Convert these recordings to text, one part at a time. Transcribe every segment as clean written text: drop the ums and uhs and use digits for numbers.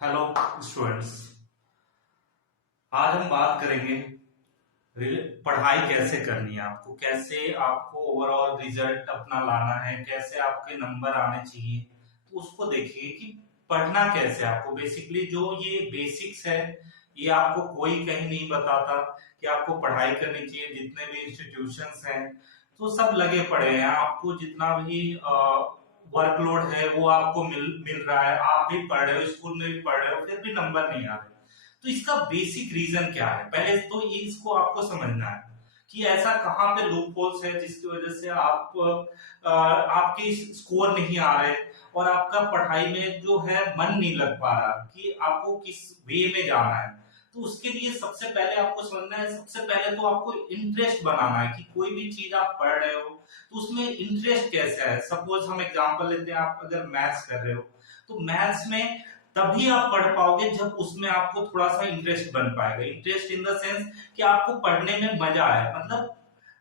Hello students. आज हम बात करेंगे पढ़ाई कैसे करनी है, आपको कैसे आपको ओवरऑल रिजल्ट अपना लाना है, कैसे आपके नंबर आने चाहिए। तो उसको देखिए कि पढ़ना कैसे है आपको। बेसिकली जो ये बेसिक्स है ये आपको कोई कहीं नहीं बताता कि आपको पढ़ाई करनी चाहिए। जितने भी इंस्टीट्यूशंस हैं तो सब लगे पड़े हैं, आपको जितना भी वर्कलोड है वो आपको मिल मिल रहा है, आप भी पढ़ रहे हो, स्कूल में भी पढ़ रहे हो, फिर भी नंबर नहीं आ रहे। तो इसका बेसिक रीजन क्या है, पहले तो ये इसको आपको समझना है कि ऐसा कहाँ पे लूप होल्स है जिसकी वजह से आपके स्कोर नहीं आ रहे और आपका पढ़ाई में जो है मन नहीं लग पा रहा कि आपको किस वे में जाना है। तो उसके लिए सबसे पहले आपको समझना है, सबसे पहले तो आपको इंटरेस्ट बनाना है कि कोई भी चीज आप पढ़ रहे हो तो उसमें इंटरेस्ट कैसा है। सपोज हम एग्जांपल लेते हैं, आप अगर मैथ्स कर रहे हो तो मैथ्स में तभी आप पढ़ पाओगे जब उसमें आपको थोड़ा सा इंटरेस्ट बन पाएगा। इंटरेस्ट इन द सेंस कि आपको पढ़ने में मजा आए, मतलब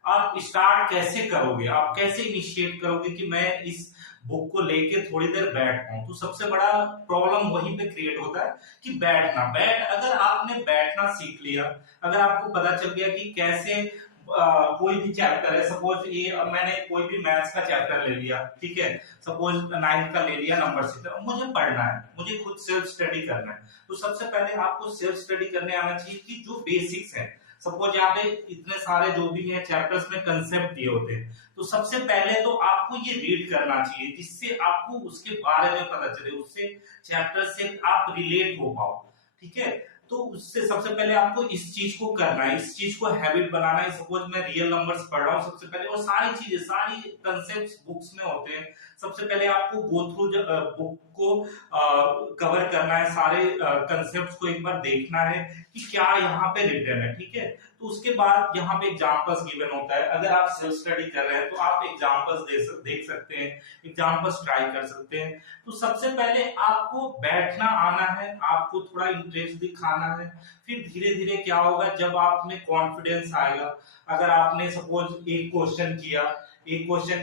आप स्टार्ट कैसे करोगे, आप कैसे इनिशिएट करोगे कि मैं इस बुक को लेके थोड़ी देर बैठ पाऊं। तो सबसे बड़ा प्रॉब्लम वहीं पे क्रिएट होता है कि अगर आपने बैठना सीख लिया, अगर आपको पता चल गया कि कैसे कोई भी चैप्टर है, सपोज ये मैंने कोई भी मैथ्स का चैप्टर ले लिया, ठीक है, सपोज 9th का ले लिया, नंबर सिस्टम, मुझे पढ़ना है, मुझे खुद सेल्फ स्टडी करना है। तो सबसे पहले आपको सेल्फ स्टडी करने आना चाहिए कि जो बेसिक्स है। सपोज यहाँ पे इतने सारे जो भी हैं चैप्टर्स में कंसेप्ट दिए होते हैं, तो सबसे पहले तो आपको ये रीड करना चाहिए जिससे आपको उसके बारे में पता चले, उससे चैप्टर से आप रिलेट हो पाओ, ठीक है। तो उससे सबसे पहले आपको इस चीज को करना है, इस चीज को हैबिट बनाना है। सपोज मैं रियल नंबर्स पढ़ रहा हूँ सबसे पहले, और सारी चीजें, सारी कंसेप्ट बुक्स में होते हैं। सबसे पहले आपको गो थ्रू बुक को कवर करना है, सारे कंसेप्ट को एक बार देखना है कि क्या यहाँ पे रिटर्न है, ठीक है। तो उसके बाद यहाँ पे एग्जांपल्स गिवन होता है। अगर आप सेल्फ स्टडी कर रहे हैं तो आप एग्जांपल्स देख सकते हैं, एग्जांपल्स ट्राई कर सकते हैं। तो सबसे पहले आपको बैठना आना है, आपको थोड़ा इंटरेस्ट दिखाना है। फिर धीरे धीरे क्या होगा, जब आप में कॉन्फिडेंस आएगा, अगर आपने सपोज एक क्वेश्चन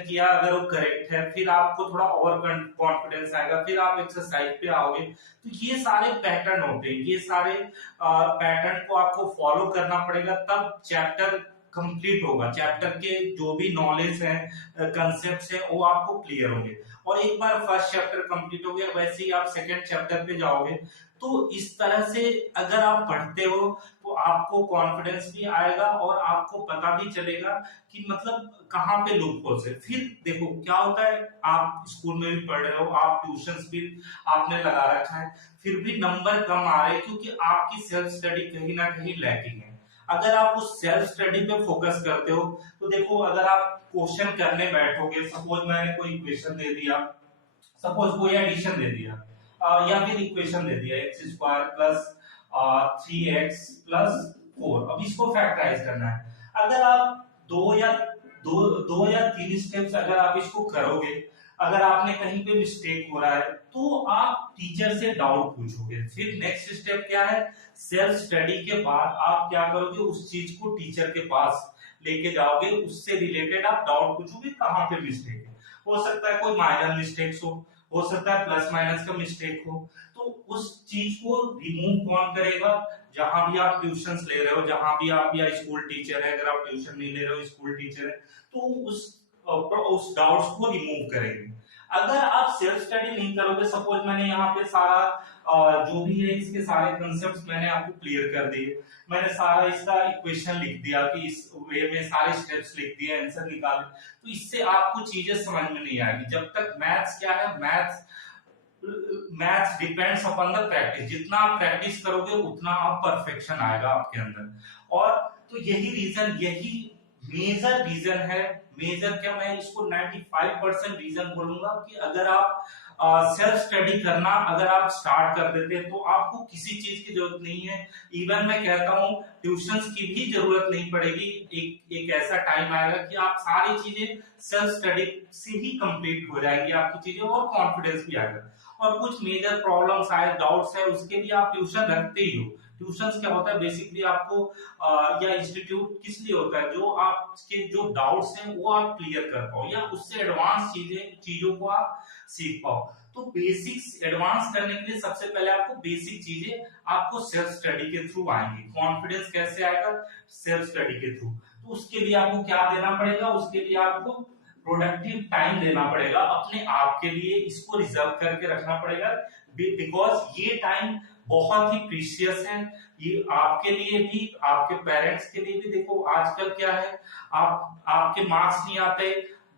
किया अगर वो करेक्ट है, फिर आपको थोड़ा और कॉन्फिडेंस आएगा, फिर आप एक्सरसाइज पे आओगे। तो ये सारे पैटर्न होते हैं, ये सारे पैटर्न को आपको फॉलो करना पड़ेगा, तब चैप्टर कंप्लीट होगा। चैप्टर के जो भी नॉलेज है, कंसेप्ट है, वो आपको क्लियर होंगे। और एक बार फर्स्ट चैप्टर कंप्लीट हो गया, वैसे ही आप सेकंड चैप्टर पे जाओगे। तो इस तरह से अगर आप पढ़ते हो तो आपको कॉन्फिडेंस भी आएगा और आपको पता भी चलेगा कि मतलब कहाँ पे लूप होल्स है। फिर देखो क्या होता है, आप स्कूल में भी पढ़ रहे हो, आप ट्यूशन भी आपने लगा रखा है, फिर भी नंबर कम आ रहे हैं क्योंकि आपकी सेल्फ स्टडी कहीं ना कहीं लैकिंग है। अगर आप उस सेल्फ स्टडी पे फोकस करते हो तो देखो, अगर आप क्वेश्चन करने बैठोगे, सपोज मैंने कोई इक्वेशन दे दिया, सपोज कोई एडिशन दे दिया, या फिर इक्वेशन दे दिया एक्स स्क्वायर प्लस 3x+4, अब इसको फैक्टराइज करना है। अगर आप दो या तीन स्टेप्स अगर आप इसको करोगे, अगर आपने कहीं पे मिस्टेक हो रहा है तो आप टीचर से डाउट पूछोगे। फिर नेक्स्ट स्टेप क्या है, सेल्फ स्टडी के बाद आप क्या करोगे, उस चीज को टीचर के पास लेके जाओगे, उससे रिलेटेड आप डाउट पूछोगे कहाँ पे मिस्टेक है। हो सकता है कोई माइनर मिस्टेक्स हो सकता है प्लस माइनस का मिस्टेक हो। तो उस चीज को रिमूव कौन करेगा, जहां भी आप ट्यूशंस ले रहे हो, जहां भी आप, या स्कूल टीचर है, अगर आप ट्यूशन नहीं ले रहे हो स्कूल टीचर है, तो उस डाउट्स को रिमूव करेंगे। अगर आप सेल्फ स्टडी नहीं करोगे, सपोज मैंने यहाँ पे सारा जो भी है इसके सारे कंसेप्ट मैंने आपको क्लियर कर दिए, मैंने सारा इसका इक्वेशन लिख दिया कि इस वे में सारे स्टेप्स लिख दिए, आंसर निकाले, तो इससे आपको चीजें समझ में नहीं आएगी। जब तक मैथ्स क्या है, maths depends upon the practice, जितना आप प्रैक्टिस करोगे उतना आप परफेक्शन आएगा आपके अंदर। और तो यही मेजर रीजन है। मेजर क्या, मैं इसको 95% रीजन बोलूंगा कि अगर आप सेल्फ स्टडी करना अगर आप स्टार्ट कर देते हैं तो आपको किसी चीज की जरूरत नहीं है। इवन मैं कहता हूं ट्यूशंस की भी जरूरत नहीं पड़ेगी। एक ऐसा टाइम आएगा कि आप सारी चीजें सेल्फ स्टडी से ही कंप्लीट हो जाएगी आपकी चीजें, और कॉन्फिडेंस भी आएगा। और कुछ मेजर प्रॉब्लम्स आए, डाउट्स है, उसके लिए आप ट्यूशन रखते ही हो। ट्यूशंस क्या होता है, बेसिकली आपको या इंस्टीट्यूट किस लिए होता है, जो आपके जो डाउट्स हैं वो आप क्लियर कर पाओ, या उससे एडवांस चीजों को आप सीख पाओ। तो बेसिक्स एडवांस करने के लिए सबसे पहले आपको बेसिक चीजें आपको सेल्फ स्टडी के थ्रू आएंगी। कॉन्फिडेंस कैसे आएगा? सेल्फ स्टडी के थ्रू। तो उसके लिए आपको क्या देना पड़ेगा? उसके लिए आपको प्रोडक्टिव टाइम देना पड़ेगा अपने आप के लिए, इसको रिजर्व करके रखना पड़ेगा, बिकॉज ये टाइम बहुत ही प्रीशियस है। ये आपके लिए भी, आपके पेरेंट्स के लिए भी। देखो आजकल क्या है, आपके मार्क्स नहीं आते,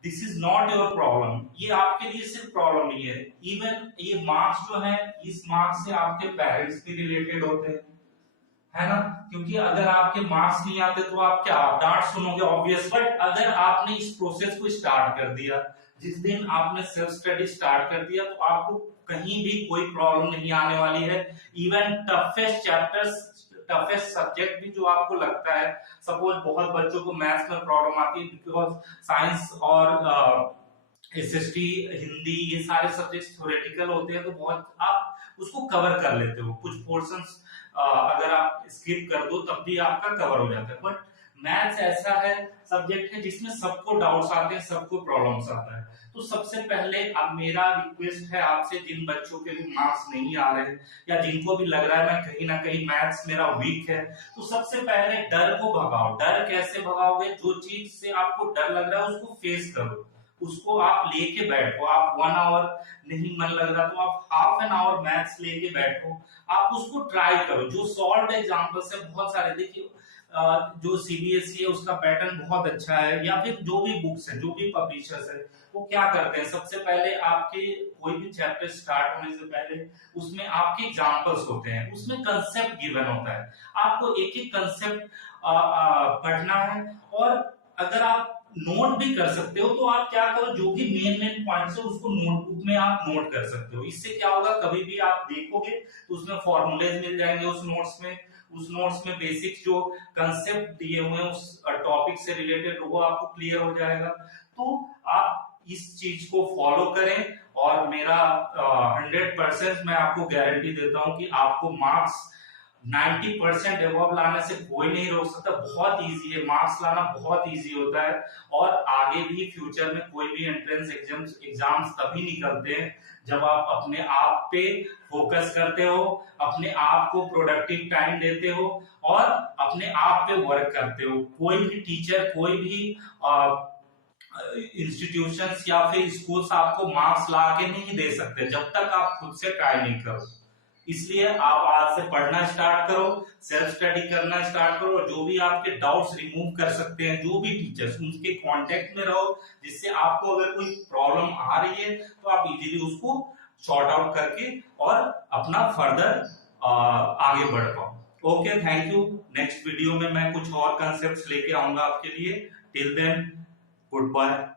this is not your problem. ये आपके लिए सिर्फ प्रॉब्लम नहीं है, इवन ये मार्क्स जो है, इस मार्क्स से आपके पेरेंट्स भी रिलेटेड होते हैं, है ना? क्योंकि अगर आपके मार्क्स नहीं आते तो आप क्या डांट सुनोगे, ऑब्वियस। बट अगर आपने इस प्रोसेस को स्टार्ट कर दिया, जिस दिन आपने सेल्फ स्टडी स्टार्ट कर दिया, तो आपको कहीं भी कोई प्रॉब्लम नहीं आने वाली है। Even toughest chapters, toughest subject भी जो आपको लगता है, सपोज बहुत बच्चों को मैथ्स में प्रॉब्लम आती है, बिकॉज साइंस और एसएसटी, हिंदी, ये सारे सब्जेक्ट थ्योरेटिकल होते हैं, तो बहुत आप उसको कवर कर लेते हो। कुछ पोर्शंस अगर आप स्किप कर दो तब भी आपका कवर हो जाता है। बट मैथ्स ऐसा है, सब्जेक्ट है जिसमें सबको डाउट्स आते हैं, सबको प्रॉब्लम्स आता है। तो सबसे पहले अब मेरा रिक्वेस्ट है आपसे, जिन बच्चों के भी मार्क्स नहीं आ रहे या जिनको भी लग रहा है मैं कहीं ना कहीं मैथ्स मेरा वीक है, तो सबसे पहले डर को भगाओ। डर कैसे भगाओगे? जो चीज से आपको डर लग रहा है उसको फेस करो, उसको आप लेके बैठो। आप 1 आवर नहीं मन लग रहा तो आप हाफ एन आवर मैथ्स लेके बैठो, आप उसको ट्राई करो। जो सॉल्व एग्जांपल्स है बहुत सारे, देखिए जो सीबीएसई है उसका पैटर्न बहुत अच्छा है, या फिर जो भी बुक्स है, जो भी पब्लिशर्स है, वो क्या करते हैं, सबसे पहले आपके कोई भी चैप्टर स्टार्ट होने से पहले उसमें आपके एग्जांपल्स होते हैं, उसमें कंसेप्ट गिवन होता है। आपको एक एक कंसेप्ट पढ़ना है, और अगर आप नोट भी कर सकते हो तो आप क्या करो, जो भी मेन पॉइंट्स है उसको नोटबुक में आप नोट कर सकते हो। इससे क्या होगा, कभी भी आप देखोगे तो उसमें फॉर्मूलेज मिल जाएंगे उस नोट्स में बेसिक जो कंसेप्ट दिए हुए हैं उस टॉपिक से रिलेटेड, वो आपको क्लियर हो जाएगा। तो आप इस चीज को फॉलो करें, और मेरा 100% मैं आपको गारंटी देता हूं कि आपको मार्क्स 90% एबव लाने से कोई नहीं रोक सकता। बहुत इजी है, मार्क्स लाना बहुत इजी होता है। और आगे भी फ्यूचर में कोई भी एंट्रेंस एग्जाम्स तभी निकलते हैं जब आप अपने आप पे फोकस करते हो, अपने आप को प्रोडक्टिव टाइम देते हो, और अपने आप पे वर्क करते हो। कोई भी टीचर, कोई भी इंस्टीट्यूशंस या फिर स्कूल्स आपको मार्क्स ला के नहीं दे सकते जब तक आप खुद से ट्राई नहीं करो। इसलिए आप आज से पढ़ना स्टार्ट करो, सेल्फ स्टडी करना स्टार्ट करो, और जो भी आपके डाउट्स रिमूव कर सकते हैं जो भी टीचर्स, उनके कांटेक्ट में रहो, जिससे आपको अगर कोई प्रॉब्लम आ रही है तो आप इजीली उसको सॉर्ट आउट करके और अपना फर्दर आगे बढ़ पाओ। Okay, thank you. Next video में मैं कुछ और कंसेप्ट्स लेके आऊंगा आपके लिए। Till then, good bye.